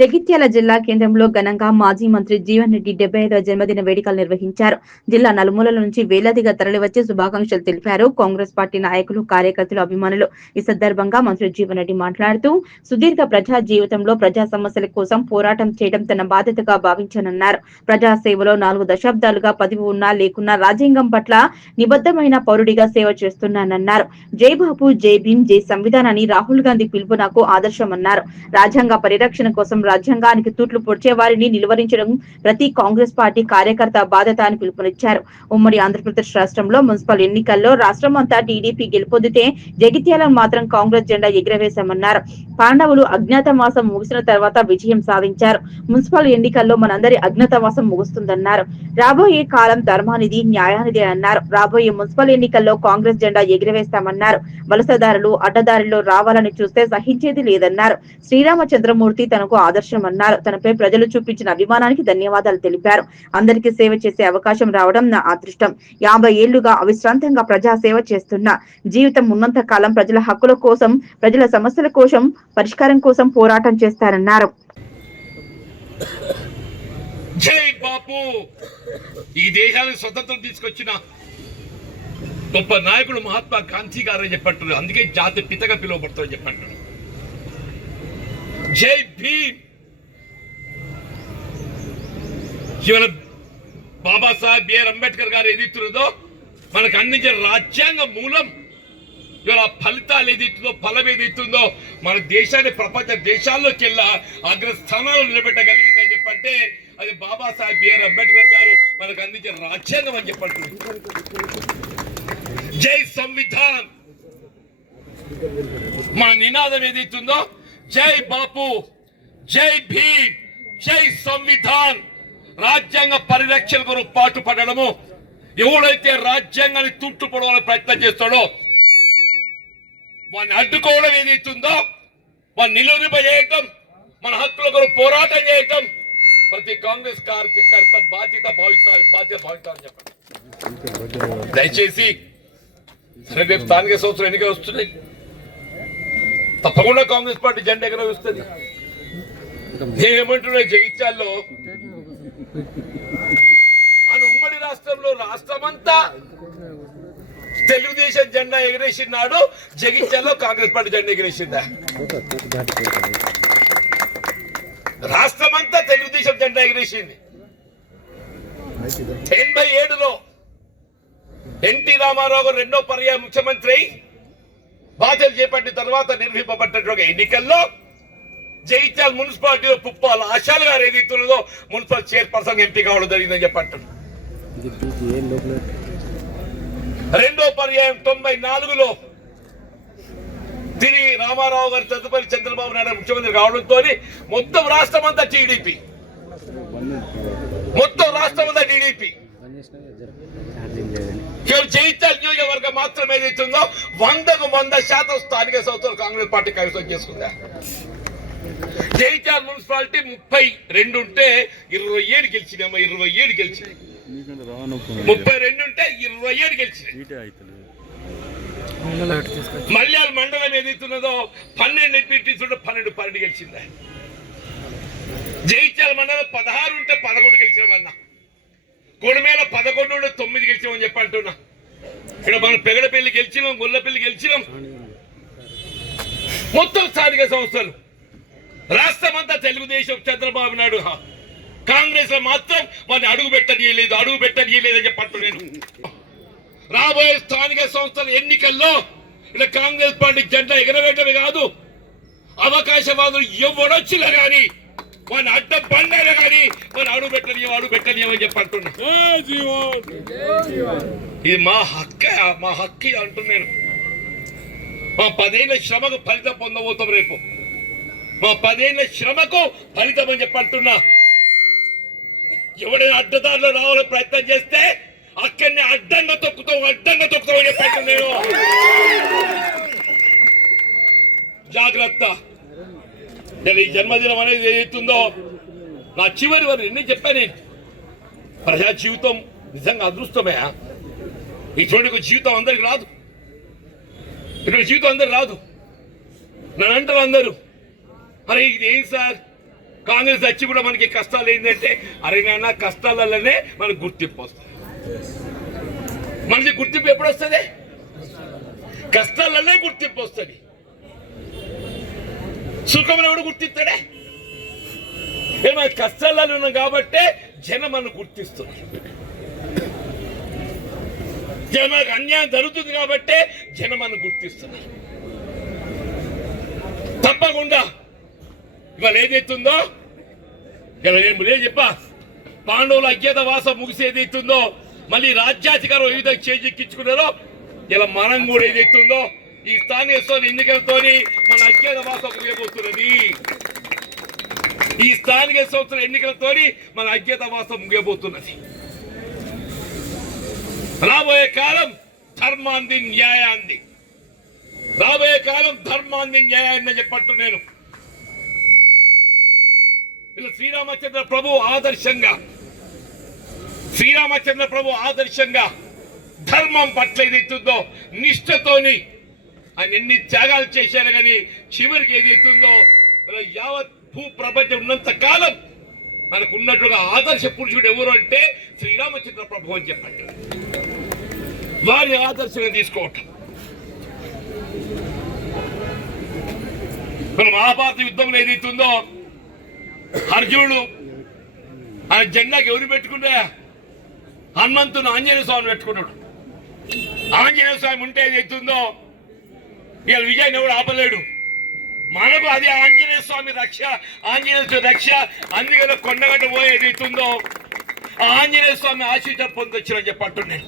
జగిత్యాల జిల్లా కేంద్రంలో ఘనంగా మాజీ మంత్రి జీవన్ రెడ్డి 75వ జన్మదిన వేడుకలు నిర్వహించారు. జిల్లా నలుమూలల నుంచి వేలాదిగా తరలివచ్చి శుభాకాంక్షలు తెలిపారు కాంగ్రెస్ పార్టీ నాయకులు, కార్యకర్తలు, అభిమానులు. ఈ సందర్భంగా మంత్రి జీవన్ రెడ్డి మాట్లాడుతూ సుదీర్ఘ ప్రజా జీవితంలో ప్రజా సమస్యల కోసం పోరాటం చేయడం తన బాధ్యతగా భావించానన్నారు. ప్రజా సేవలో 4 దశాబ్దాలుగా పదవి ఉన్నా లేకున్నా రాజ్యాంగం పట్ల నిబద్ధమైన పౌరుడిగా సేవ చేస్తున్నానన్నారు. జై బాపు, జై భీమ్, జై సంవిధానాన్ని రాహుల్ గాంధీ పిలుపు నాకు ఆదర్శమన్నారు. రాజ్యాంగ పరిరక్షణ కోసం రాజ్యాంగానికి తూట్లు పొడిచే వారిని నిలువరించడం ప్రతి కాంగ్రెస్ పార్టీ కార్యకర్త బాధ్యత అని పిలుపునిచ్చారు. ఉమ్మడి ఆంధ్రప్రదేశ్ రాష్ట్రంలో మున్సిపల్ ఎన్నికల్లో రాష్ట్రమంతా టీడీపీ గెలుపొందితే జగిత్యాల మాత్రం కాంగ్రెస్ జెండా ఎగురవేశామన్నారు. పాండవులు అజ్ఞాతవాసం ముగిసిన తర్వాత విజయం సాధించారు. మున్సిపల్ ఎన్నికల్లో మనందరి అజ్ఞాతవాసం ముగుస్తుందన్నారు. రాబోయే కాలం ధర్మానిది, న్యాయానిది అన్నారు. రాబోయే మున్సిపల్ ఎన్నికల్లో కాంగ్రెస్ జెండా ఎగురవేస్తామన్నారు. వలసదారులు అడ్డదారిలో రావాలని చూస్తే సహించేది లేదన్నారు. శ్రీరామచంద్రమూర్తి తనకు ఆదర్శమన్నారు. తనపై ప్రజలు చూపించిన అభిమానానికి ధన్యవాదాలు తెలిపారు. అందరికీ సేవ చేసే అవకాశం రావడం నా అదృష్టం. 50 ఏళ్లుగా అవిశ్రాంతంగా ప్రజా సేవ చేస్తున్నా. జీవితం ఉన్నంత కాలం ప్రజల హక్కుల కోసం, ప్రజల సమస్యల కోసం, పరిష్కారం కోసం పోరాటం చేస్తారన్నారు. జై బాపు. ఈ దేశానికి స్వతంత్రం తీసుకొచ్చిన గొప్ప నాయకుడు మహాత్మా గాంధీ గారు చెప్పంటారు. అందుకే జాతి పితగా పిలువబడతారు చెప్పంటారు. జై భీమ్. ఇవాళ బాబాసాహెబ్ బిఆర్ అంబేద్కర్ గారు ఏదైతున్నదో మనకు అందించిన రాజ్యాంగ మూలం ఇవాళ ఫలితాలు ఏదైతుందో, ఫలం ఏదైతుందో మన దేశాన్ని ప్రపంచ దేశాల్లోకి వెళ్ళా అగ్రస్థానాలు నిలబెట్టగలిగిందని చెప్పంటే అది బాబాసాహెబ్ బిఆర్ అంబేద్కర్ గారు మనకు అందించిన రాజ్యాంగం అని చెప్పంటున్నారు. జై సంవిధాన్. మన నినాదం ఏదైతుందో జై బాపు, జై భీమ్, జై సంవిధాన్. రాజ్యాంగ పరిరక్షణ కొరకు పాటుపడము. ఎవడైతే రాజ్యాంగాన్ని తుంటుపడవాలని ప్రయత్నం చేస్తాడో వాడిని అడ్డుకోవడం ఏదైతుందో, వాడిని నిలువరింపజేయటం, మన హక్కుల కొరకు పోరాటం చేయటం ప్రతి కాంగ్రెస్ కార్యకర్త బాధ్యత భావిస్తారని చెప్పండి. దయచేసి రేపు స్థానిక సంవత్సరం ఎన్నికలు వస్తున్నాయి. తప్పకుండా కాంగ్రెస్ పార్టీ జెండా ఎగరవేస్తుంది. ఏమంటున్నా జగిత్యాల్లో అని ఉమ్మడి రాష్ట్రంలో రాష్ట్రమంతా తెలుగుదేశం జెండా ఎగరేసినాడు. జగిత్యాల్లో కాంగ్రెస్ పార్టీ జెండా ఎగరేసిందా? రాష్ట్రమంతా తెలుగుదేశం జెండా ఎగరేసింది. 87లో ఎన్టీ రామారావు గారు 2వ పర్యాయ ముఖ్యమంత్రి బాధ్యతలు చేపట్టిన తర్వాత నిర్వహింపబడ్డ ఎన్నికల్లో జగిత్యాల మున్సిపాలిటీలో పుప్పాల ఆశాలు గారు ఏదైతున్నదో మున్సిపల్ చైర్పర్సన్ ఎంపీ కావడం జరిగిందని చెప్పంటారు. 2వ పర్యాయం 94లో తిరిగి రామారావు గారు తదుపరి చంద్రబాబు నాయుడు ముఖ్యమంత్రి కావడంతో మొత్తం రాష్ట్రం అంతా టీడీపీ, మొత్తం రాష్ట్రం అంతా టీడీపీ. జగిత్యాల నియోజకవర్గం మాత్రం ఏదైతుందో 100కు 100% స్థానిక సంస్థలు కాంగ్రెస్ పార్టీ కైవసం చేసుకుందా. జగిత్యాల మున్సిపాలిటీ 32 ఉంటే 27 గెలిచినామో, 27 గెలిచినాయి. 32 ఉంటే 27 గెలిచినాయి. మల్యాల మండలం ఏదైతున్నదో 12 ఎంపీటీస్ ఉంటే 12 గెలిచిందా. జగిత్యాల మండలం 16 ఉంటే 11 గెలిచినామన్నా. కొడిమేల 11 ఉంటే 9 గెలిచామని చెప్పి అంటున్నా. ఇక్కడ మనం పెగడపల్లి గెలిచినాం, గొల్లపల్లి గెలిచినాం. మొత్తం స్థానిక సంస్థలు రాష్ట్రమంతా తెలుగుదేశం చంద్రబాబు నాయుడు. కాంగ్రెస్ లో మాత్రం వాడిని అడుగు పెట్టనీయలేదు అని చెప్పట్టు. నేను రాబోయే స్థానిక సంస్థల ఎన్నికల్లో ఇలా కాంగ్రెస్ పార్టీ జెండా ఎగరవేయటమే కాదు, అవకాశవాదులు ఎవడొచ్చినా కానీ వాడిని అడ్డం బండైనా కానీ వాడిని అడుగు పెట్టనీయమని చెప్పంటున్నా. ఇది మా హక్కు అంటున్నాను. మా 10 ఏళ్ల శ్రమకు ఫలితం పొందబోతాం. రేపు మా 10 ఏళ్ల శ్రమకు ఫలితం అని చెప్పంటున్నా. ఎవడైనా అడ్డదారిలో రావాలని ప్రయత్నం చేస్తే అక్కడనే అడ్డంగా తొక్కుతామని చెప్పంటున్నా. నేను జాగ్రత్త. ఈ జన్మదినం అనేది ఏదైతుందో నా చివరి వరకు ఎన్ని చెప్పాను. ప్రజా జీవితం నిజంగా అదృష్టమే. ఇటువంటి జీవితం అందరికి రాదు. ఇటువంటి జీవితం అందరికి రాదు. నన్ను అంటారు అందరూ, అరే ఇది ఏం సార్ కాంగ్రెస్ వచ్చి కూడా మనకి కష్టాలు ఏంటంటే అరే నాన్న కష్టాలలోనే మనకు గుర్తింపు వస్తుంది. మనకి గుర్తింపు ఎప్పుడు వస్తుంది? కష్టాలలోనే గుర్తింపు వస్తుంది. సుఖంలో కూడా గుర్తిస్తాడే. మన కష్టాలలో ఉన్నాం కాబట్టే జనం మనం గుర్తిస్తున్నారు. జనం మనకు అన్యాయం జరుగుతుంది కాబట్టే జనం మనం గుర్తిస్తున్నారు. తప్పకుండా ఇవాళ ఏదైతుందో ఇలా చెప్పా పాండవుల అజ్ఞాత వాసం ముగిసి ఏదైతుందో మళ్ళీ రాజ్యాధికారం ఏ విధంగా చేజిక్కించుకున్నారో ఇలా మనం కూడా ఏదైతుందో ఈ స్థానిక సంస్థల ఎన్నికలతో మన అజ్ఞాత వాసం ముగియబోతున్నది. ఈ స్థానిక సంస్థల ఎన్నికలతో మన అజ్ఞాత వాసం ముగియబోతున్నది. రాబోయే కాలం ధర్మాంది న్యాయాంది, రాబోయే కాలం ధర్మాంది న్యాయాన్ని చెప్పట్టు నేను ఇలా శ్రీరామచంద్ర ప్రభు ఆదర్శంగా ధర్మం పట్ల ఏదైతుందో నిష్ఠతోని ఆయన ఎన్ని త్యాగాలు చేశారు కానీ చివరికి ఏదైతుందో యావత్ భూ ప్రపంచం ఉన్నంత కాలం మనకు ఉన్నట్లుగా ఆదర్శ పురుషుడు ఎవరు అంటే శ్రీరామచంద్ర ప్రభు అని చెప్పండి. వారి ఆదర్శంగా తీసుకోవటం. మన మహాభారత యుద్ధంలో ఏదైతుందో అర్జునుడు ఆయన జెండాకి ఎవరు పెట్టుకుంటే హనుమంతుని ఆంజనేయ స్వామిని పెట్టుకున్నాడు. ఆంజనేయ స్వామి ఉంటే ఏదైతుందో ఇక విజయాన్ని ఎవడు ఆపలేడు. మనకు అదే ఆంజనేయ స్వామి రక్ష, ఆంజనేయ స్వామి రక్ష. అందుకని కొండగట్ట పోయి ఏదైతుందో ఆ ఆంజనేయ స్వామి ఆశీర్వాదం పొందొచ్చిన చెప్పంటున్నాను.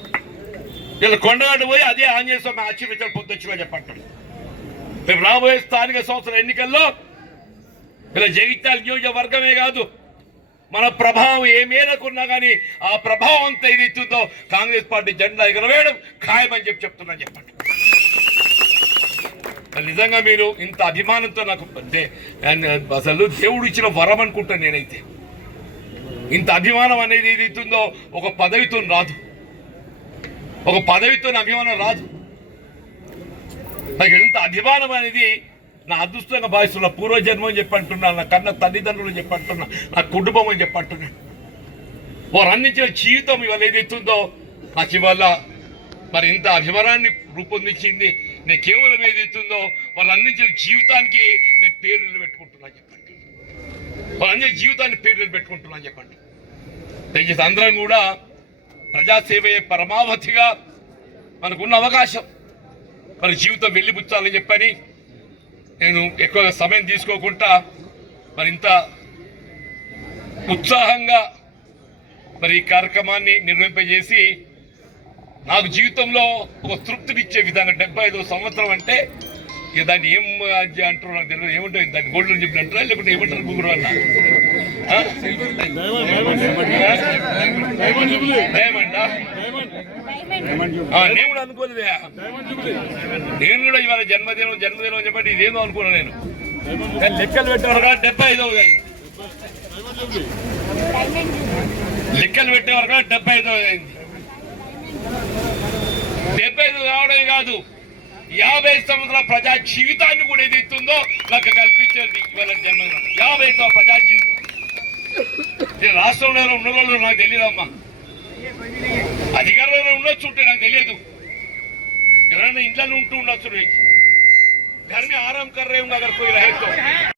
ఇలా కొండగట్ట పోయి అదే ఆంజనేయ స్వామి ఆశీర్వాదం పొందొచ్చిన చెప్పంటున్నాను. రేపు రాబోయే స్థానిక సంస్థల ఎన్నికల్లో ఇలా జగిత్యాల నియోజకవర్గమే కాదు మన ప్రభావం ఏ మేరకున్నా కానీ ఆ ప్రభావం అంతా ఏదైతుందో కాంగ్రెస్ పార్టీ జెండా ఎగరవేయడం ఖాయమని చెప్తున్నా చెప్పండి. నిజంగా మీరు ఇంత అభిమానంతో నాకు అంటే అసలు దేవుడు ఇచ్చిన వరం అనుకుంటాను నేనైతే. ఇంత అభిమానం అనేది ఏదైతుందో ఒక పదవితో రాదు, ఒక పదవితో అభిమానం రాదు. నాకు ఎంత అభిమానం అనేది నా అదృష్టంగా భావిస్తున్నా. పూర్వజన్మ అని చెప్పంటున్నా, నా కన్న తల్లిదండ్రులు చెప్పంటున్నా, నా కుటుంబం అని చెప్పంటున్నా. వారు అందించిన జీవితం ఇవాళ ఏదైతుందో నాకు ఇవాళ మరి ఇంత అభిమానాన్ని రూపొందించింది. నేను కేవలం ఏదైతుందో వాళ్ళు అందించిన జీవితానికి నేను పేర్లు పెట్టుకుంటున్నా చెప్పండి. వాళ్ళు అందించిన జీవితాన్ని పేర్లు పెట్టుకుంటున్నా చెప్పండి. దయచేసి అందరం కూడా ప్రజాసేవే పరమావధిగా మనకున్న అవకాశం మన జీవితం వెళ్ళిపుచ్చాలని చెప్పని నేను ఎక్కువగా సమయం తీసుకోకుండా మరి ఇంత ఉత్సాహంగా మరి ఈ కార్యక్రమాన్ని నిర్వహింపజేసి నాకు జీవితంలో ఒక తృప్తినిచ్చే విధంగా 75వ సంవత్సరం అంటే ఇక దాన్ని ఏం అంటారు నాకు తెలియదు. ఏమంటారు దాన్ని గోల్డెన్ జూబ్లీ అంటారా లేకుంటే ఏమంటారు ముగ్గురు అన్న నేను కూడా అనుకోలేదే. నేను కూడా ఇవాళ జన్మదినం అని చెప్పండి ఇదేమో అనుకున్నా. నేను లెక్కలు పెట్టేవారు 75వ లెక్కలు పెట్టేవారు 75వ అయింది. 75 కావడమే కాదు 50 సంవత్సరాల ప్రజా జీవితాన్ని కూడా ఏదైతుందో నాకు కల్పించేది ఇవాళ జన్మదినం. 50వ ప్రజా జీవితం రాష్ట్రంలో ఉన్న వాళ్ళు నాకు తెలియదమ్మా. అధికారంలో ఉండొచ్చు ఉంటే నాకు తెలియదు. ఎవరైనా ఇంట్లో ఉంటూ ఉండొచ్చు. घर में आराम कर रहे होंगे अगर कोई रहे तो